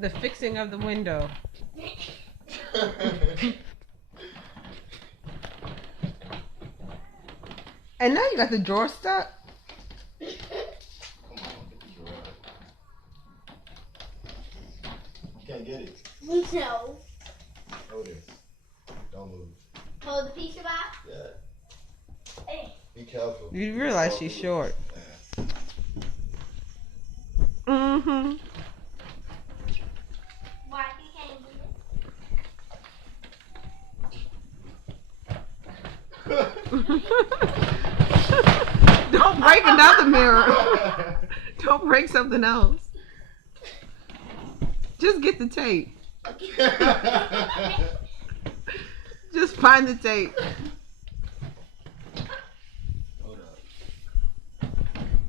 The fixing of the window. And now you got the drawer stuck. Come on, get the drawer out. You can't get it. No. Hold this. Don't move. Hold the pizza box. Yeah. Hey. Be careful. You realize she's short. Mm-hmm. Why you can't do it? Don't break another mirror. Don't break something else. Just get the tape. Just find the tape. Hold up.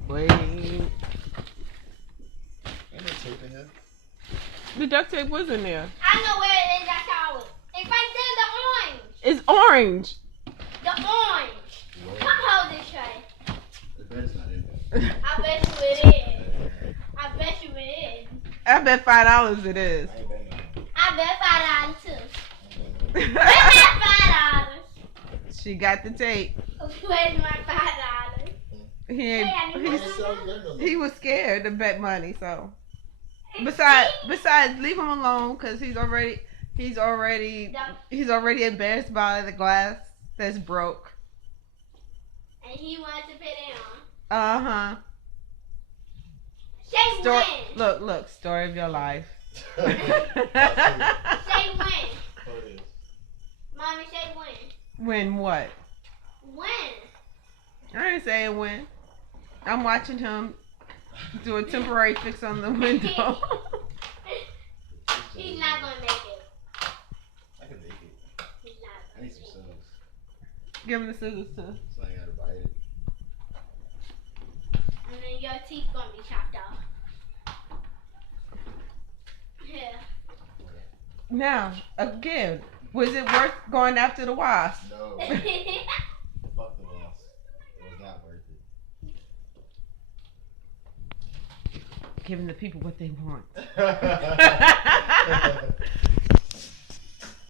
Wait. Ain't no tape in here. The duct tape was in there. I know where it is. I saw it. It's right there, It's orange. the orange. Where? Come hold this tray. The bed's not in there. I bet you it is. I bet you it is. I bet $5 it is. I ain't betting on it. I bet $5 too. I ain't betting on it. Where's my She got the tape. $5? Where's my $5? He ain't, Hey, I need he was scared to bet money, so. Besides, leave him alone because he's already embarrassed by the glass that's broke. And he wants to put it on. Uh-huh. Say when. Look, story of your life. Say when. Hold this. Mommy, say when. When what? When? I ain't saying when. I'm watching him do a temporary fix on the window. He's not gonna make it. I can make it. He's not I gonna need some make it. scissors. Give him the scissors too. So I ain't gotta bite it. And then your teeth gonna be chopped off. Yeah. Now, again, was it worth going after the wasp? No. Fuck the loss. It was not worth it. Giving the people what they want. Hey,